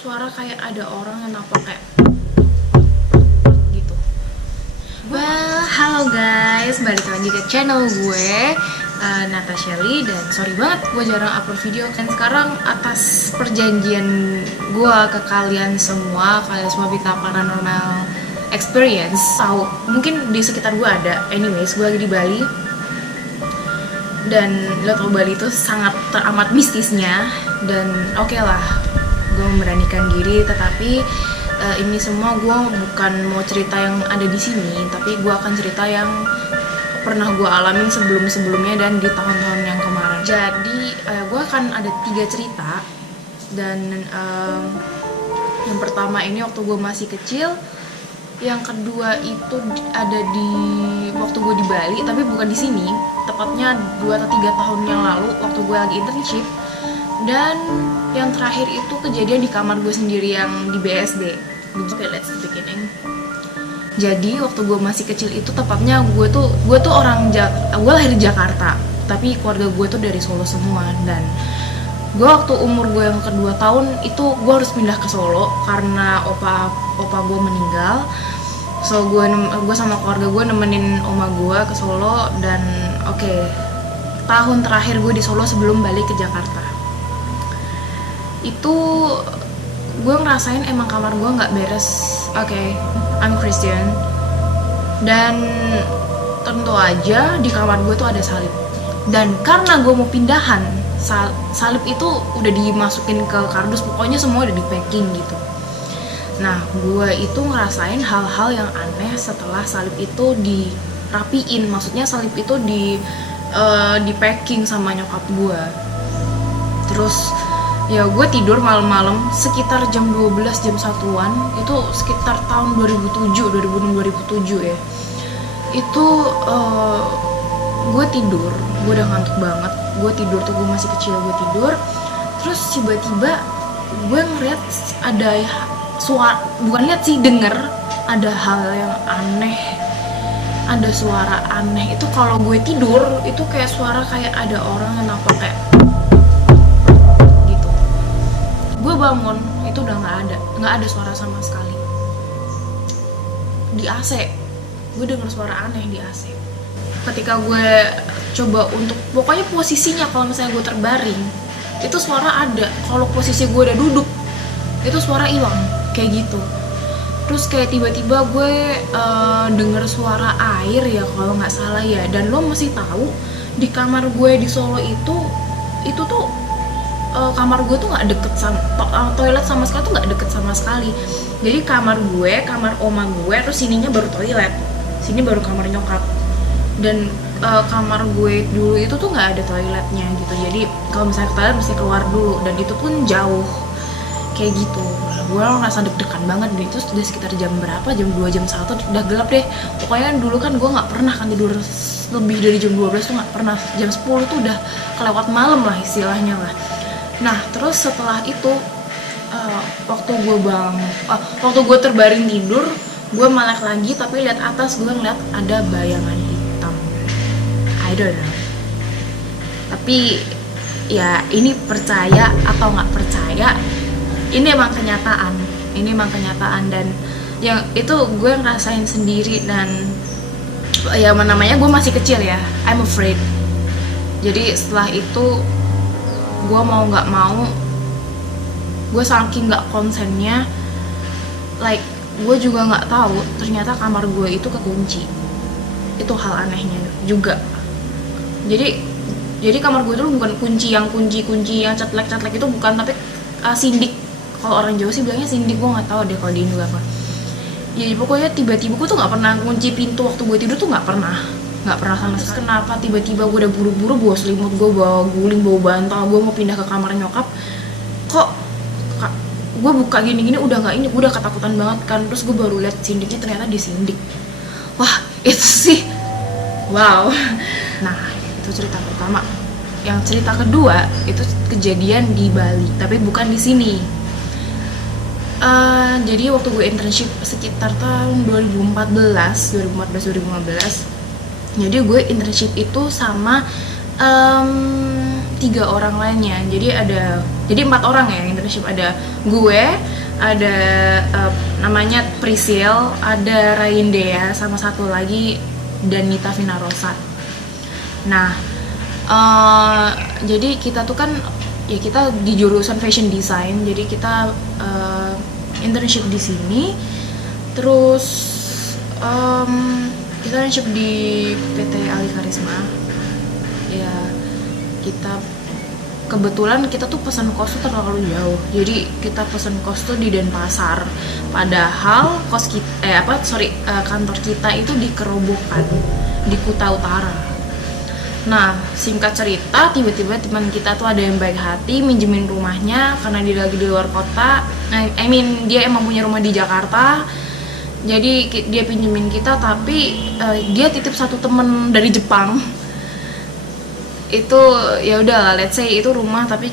suara kayak ada orang yang napak kayak gitu. Well, halo guys, balik lagi ke channel gue, Natasha Lee. Dan sorry banget gue jarang upload video. Dan sekarang atas perjanjian gue ke kalian semua bintang paranormal experience, tahu mungkin di sekitar gue ada. Anyways, gue lagi di Bali. Dan lo tau Bali itu sangat teramat mistisnya. Dan oke lah, gue memberanikan diri, tetapi ini semua gue bukan mau cerita yang ada di sini, tapi gue akan cerita yang pernah gue alamin sebelumnya dan di tahun-tahun yang kemarin. Jadi gue akan ada 3 cerita. Dan yang pertama ini waktu gue masih kecil, yang kedua itu ada di waktu gue di Bali, tapi bukan di sini, tepatnya 2 atau 3 tahun yang lalu waktu gue lagi internship. Dan yang terakhir itu kejadian di kamar gue sendiri yang di BSD. Oke, let's beginning. Jadi waktu gue masih kecil itu tepatnya gue tuh gue lahir di Jakarta, tapi keluarga gue tuh dari Solo semua. Dan gue waktu umur gue yang kedua tahun itu gue harus pindah ke Solo karena opa gue meninggal. So gue sama keluarga gue nemenin oma gue ke Solo. Dan tahun terakhir gue di Solo sebelum balik ke Jakarta itu gue ngerasain emang kamar gue nggak beres. I'm Christian, dan tentu aja di kamar gue tuh ada salib. Dan karena gue mau pindahan, salib itu udah dimasukin ke kardus, pokoknya semua udah di packing gitu. Nah, gue itu ngerasain hal-hal yang aneh setelah salib itu dirapiin. Maksudnya salib itu di packing sama nyokap gue. Terus ya gue tidur malam-malam sekitar jam 12, jam 1-an, itu sekitar tahun 2006 2007 ya. Itu gue tidur, gue udah ngantuk banget. Gue tidur tuh, gue masih kecil, gue tidur. Terus tiba-tiba gue ngeliat ada suara, bukan lihat sih, denger ada hal yang aneh, ada suara aneh. Itu kalau gue tidur itu kayak suara kayak ada orang yang napak kayak. Gue bangun, itu udah nggak ada suara sama sekali. Di AC, gue denger suara aneh di AC. Ketika gue coba untuk, pokoknya posisinya kalau misalnya gue terbaring, itu suara ada. Kalau posisi gue udah duduk, itu suara hilang, kayak gitu. Terus kayak tiba-tiba gue denger suara air ya kalau nggak salah ya. Dan lo mesti tahu di kamar gue di Solo itu tuh kamar gue tuh nggak deket sama toilet sama sekali, tuh nggak deket sama sekali. Jadi kamar oma gue, terus sininya baru toilet, sini baru kamar nyokap. Dan kamar gue dulu itu tuh nggak ada toiletnya gitu. Jadi kalau misalnya ke toilet mesti keluar dulu, dan itu pun jauh kayak gitu. Gue ngerasa deg-degan banget. Dan itu sudah sekitar jam berapa, jam 2, jam 1, udah gelap deh. Pokoknya dulu kan gue nggak pernah kan tidur lebih dari jam 12 tuh nggak pernah. Jam 10 tuh udah kelewat malam lah istilahnya lah. Nah, terus setelah itu waktu gue terbaring tidur, gue melek lagi, tapi lihat atas gue ngeliat ada bayangan hitam. I don't know. Tapi ya ini percaya atau nggak percaya, ini emang kenyataan. Dan yang itu gue ngerasain sendiri. Dan ya namanya gue masih kecil ya, I'm afraid. Jadi setelah itu gue mau nggak mau, gue saking nggak konsennya, gue juga nggak tahu ternyata kamar gue itu kekunci. Itu hal anehnya juga. Jadi kamar gue itu bukan kunci yang cetlek itu bukan, tapi sindik. Kalau orang Jawa sih bilangnya sindik, gue nggak tahu deh kalau di Indo apa. Jadi pokoknya tiba-tiba gue tuh nggak pernah kunci pintu waktu gue tidur tuh, nggak pernah sama sekali. Kenapa tiba-tiba gue udah buru-buru bawa selimut, gue bawa guling, bawa bantal, gue mau pindah ke kamar nyokap, kok gue buka gini-gini udah nggak, gue udah ketakutan banget kan. Terus gue baru lihat sindiknya, ternyata disindik. Wah, itu sih wow. Nah, itu cerita pertama. Yang cerita kedua itu kejadian di Bali, tapi bukan di sini. Jadi waktu gue internship sekitar tahun 2015. Jadi gue internship itu sama 3 orang lainnya. Jadi ada Jadi 4 orang ya internship, ada gue, ada namanya Priscil, ada Raindea, sama satu lagi Danita Vinarosa. Nah, jadi kita tuh kan ya kita di jurusan fashion design, jadi kita internship di sini. Terus kita internship di PT Ali Karisma. Ya kita kebetulan kita tuh pesan kos tuh terlalu jauh, jadi kita pesan kos tuh di Denpasar, padahal kantor kita itu di Kerobokan, di Kuta Utara. Nah, singkat cerita, tiba-tiba teman kita tuh ada yang baik hati minjemin rumahnya karena dia lagi di luar kota. Dia emang punya rumah di Jakarta, jadi dia pinjemin kita, tapi dia titip satu temen dari Jepang. Itu ya udah, let's say itu rumah, tapi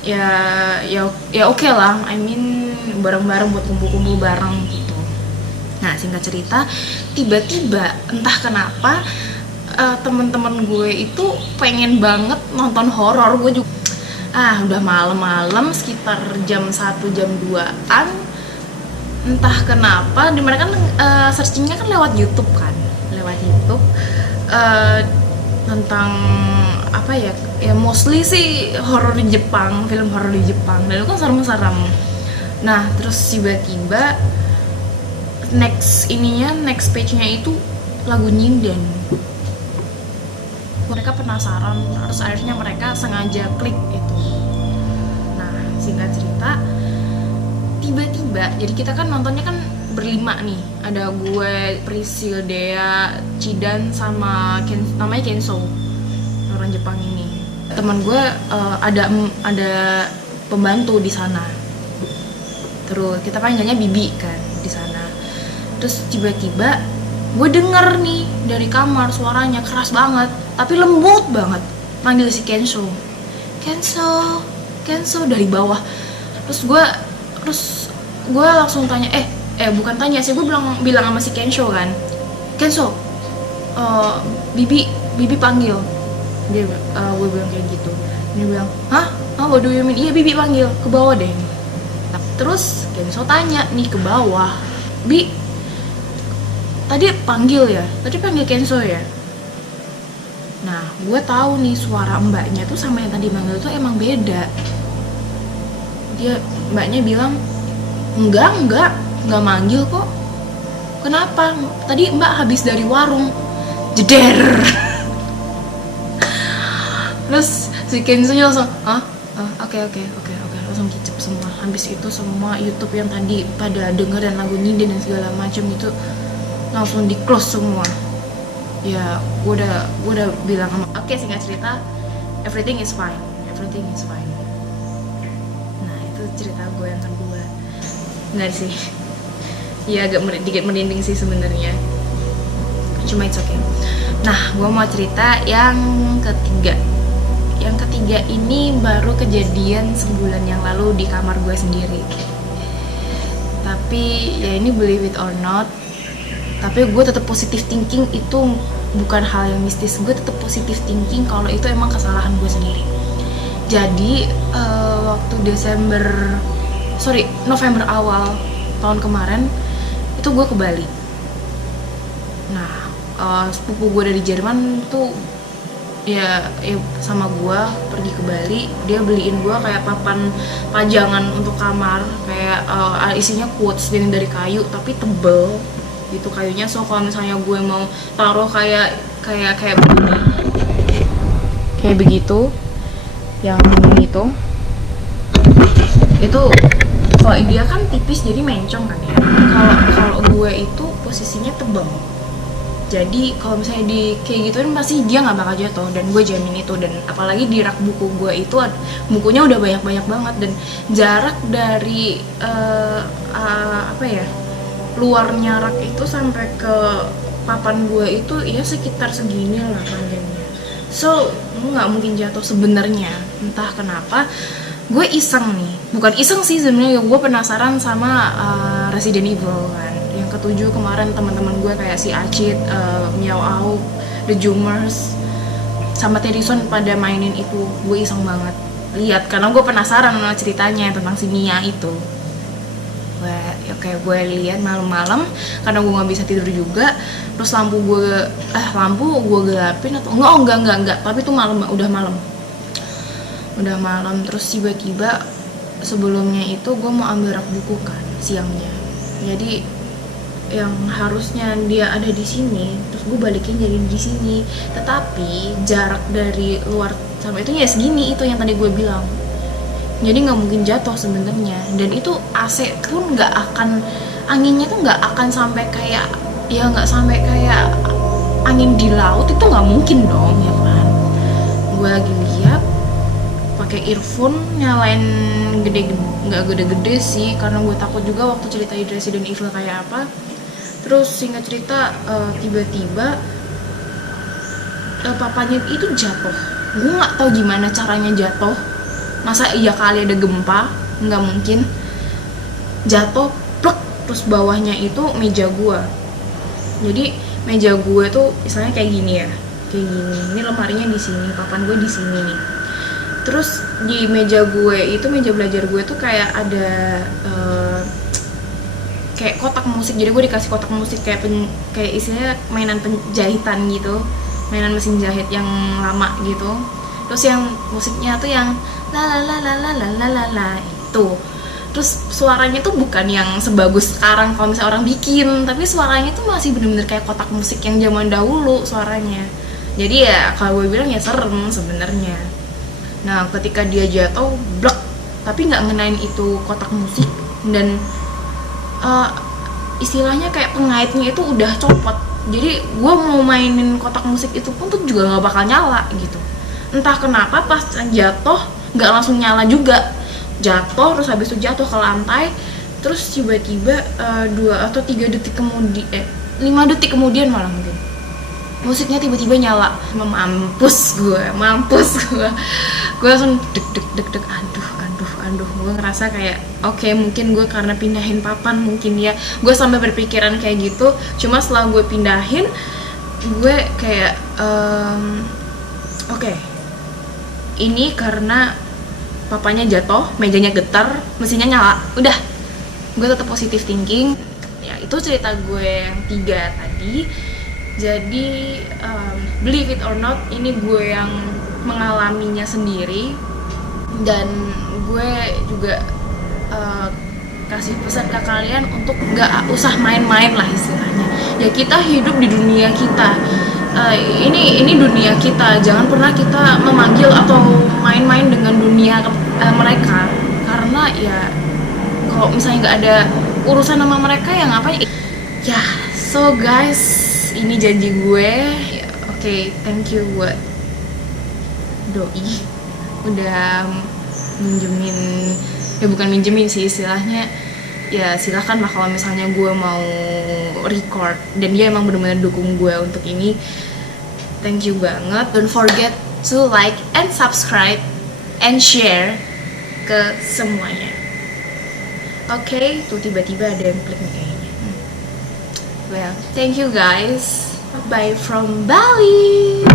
ya oke lah, bareng-bareng buat kumpul-kumpul bareng gitu. Nah, singkat cerita, tiba-tiba entah kenapa temen-temen gue itu pengen banget nonton horor. Gue juga udah malam-malam sekitar jam 1 jam 2-an, entah kenapa di mana kan searchingnya kan lewat YouTube tentang apa ya mostly sih horor di Jepang, film horor di Jepang, dan itu kan serem-serem. Nah, terus tiba-tiba next page-nya itu lagu nyinden. Mereka penasaran, terus akhirnya mereka sengaja klik itu. Nah, singkat cerita, tiba-tiba, jadi kita kan nontonnya kan berlima nih, ada gue, Priscil, Dea, Cidan, sama namanya Kenzo, orang Jepang ini. Teman gue ada pembantu di sana. Terus kita panggilnya Bibi kan di sana. Terus tiba-tiba gue denger nih dari kamar suaranya keras banget, tapi lembut banget, manggil si Kenzo dari bawah. Terus gue langsung tanya, bukan tanya sih, gue bilang sama si Kenzo kan, Kenzo, Bibi panggil. Gue bilang kayak gitu. Dia bilang, hah? What do you mean? Iya, Bibi panggil, ke bawah deh. Nah, terus Kenzo tanya nih ke bawah, Bi, tadi panggil Kenzo ya? Nah, gue tahu nih suara mbaknya tuh sama yang tadi manggil tuh emang beda. Mbaknya bilang, enggak manggil kok. Kenapa? Tadi mbak habis dari warung. Jeder. Terus si Kenzo langsung, oke, langsung kicep semua. Habis itu semua YouTube yang tadi pada dengerin lagu nyinden dan segala macam itu langsung di close semua. Ya, gue udah bilang sama, oke, singkat cerita, everything is fine. Nah, itu cerita gue yang kedua. Enggak sih, ya agak dikit merinding sih sebenarnya, cuma it's okay. Nah, gue mau cerita yang ketiga. Yang ketiga ini baru kejadian sebulan yang lalu di kamar gue sendiri. Tapi ya ini believe it or not, tapi gue tetap positive thinking, itu bukan hal yang mistis. Gue tetap positive thinking kalau itu emang kesalahan gue sendiri. Jadi waktu November awal tahun kemarin itu gue ke Bali. Nah, sepupu gue dari Jerman tuh ya sama gue pergi ke Bali. Dia beliin gue kayak papan pajangan untuk kamar, kayak isinya quotes dari kayu tapi tebel gitu kayunya. So kalau misalnya gue mau taruh kayak begini, kayak begitu, yang itu kalau dia kan tipis jadi mencong kan ya. Kalau gue itu posisinya tebal, jadi kalau misalnya di kayak gituin pasti dia nggak bakal jatuh, dan gue jamin itu. Dan apalagi di rak buku gue itu bukunya udah banyak banget, dan jarak dari luarnya rak itu sampai ke papan gue itu ya sekitar segini lah panjangnya. So nggak mungkin jatuh sebenarnya. Entah kenapa gue iseng nih, bukan iseng sih sebenarnya, gue penasaran sama Resident Evil kan, yang ke-7 kemarin. Teman-teman gue kayak si Acit, Miao Au, The Zoomers, sama Terison pada mainin itu. Gue iseng banget. lihat karena gue penasaran sama ceritanya tentang si Mia itu. Gue lihat malam-malam karena gue nggak bisa tidur juga, terus lampu gue gelapin atau enggak, tapi itu udah malam terus tiba-tiba sebelumnya itu gue mau ambil rak buku kan siangnya, jadi yang harusnya dia ada di sini terus gue balikin jadi di sini, tetapi jarak dari luar sampai itu ya segini, itu yang tadi gue bilang, jadi nggak mungkin jatuh sebenarnya. Dan itu AC pun nggak akan, anginnya tuh nggak akan sampai kayak, ya nggak sampai kayak angin di laut, itu nggak mungkin dong ya kan. Gue lagi lihat pakai earphone, nyalain nggak gede-gede sih karena gue takut juga waktu cerita Resident Evil kayak apa. Terus singkat cerita tiba-tiba papanya itu jatuh. Gue nggak tahu gimana caranya jatuh. Masa iya kali ada gempa? Nggak mungkin. Jatuh, plek, terus bawahnya itu meja gue. Jadi meja gue tuh misalnya kayak gini ya, kayak gini. Ini lemarinya di sini, papan gue di sini nih. Terus di meja gue itu, meja belajar gue tuh kayak ada kayak kotak musik. Jadi gue dikasih kotak musik kayak istilahnya mainan penjahitan gitu, mainan mesin jahit yang lama gitu. Terus yang musiknya tuh yang la la la la la la la la itu. Terus suaranya tuh bukan yang sebagus sekarang kalau misalnya orang bikin, tapi suaranya tuh masih bener-bener kayak kotak musik yang zaman dahulu suaranya. Jadi ya kalau gue bilang ya serem sebenarnya. Nah ketika dia jatuh blek, tapi nggak ngenain itu kotak musik, dan istilahnya kayak pengaitnya itu udah copot. Jadi gue mau mainin kotak musik itu pun tuh juga nggak bakal nyala gitu. Entah kenapa pas jatuh nggak langsung nyala juga, jatuh terus habis itu jatuh ke lantai, terus tiba-tiba 2 atau 3 detik kemudian 5 detik kemudian malah mungkin musiknya tiba-tiba nyala. Mampus gue langsung deg aduh, gue ngerasa kayak oke, mungkin gue karena pindahin papan mungkin ya, gue sampai berpikiran kayak gitu. Cuma setelah gue pindahin, gue kayak oke, ini karena papanya jatuh, mejanya getar, mesinnya nyala, udah, gue tetap positive thinking. Ya itu cerita gue yang 3 tadi. Jadi believe it or not, ini gue yang mengalaminya sendiri, dan gue juga kasih pesan ke kalian untuk gak usah main-main lah istilahnya. Ya kita hidup di dunia kita, ini dunia kita, jangan pernah kita memanggil atau main-main dengan dunia mereka, karena ya kalau misalnya nggak ada urusan sama mereka ya ngapain ya. So guys, ini janji gue ya. Oke, thank you buat doi udah minjemin, ya bukan minjemin sih istilahnya, ya silahkan lah kalau misalnya gue mau record, dan dia emang benar-benar dukung gue untuk ini. Thank you banget. Don't forget to like and subscribe and share ke semuanya. Oke, tuh tiba-tiba ada yang klik nih kayaknya. Well, thank you guys. Bye from Bali.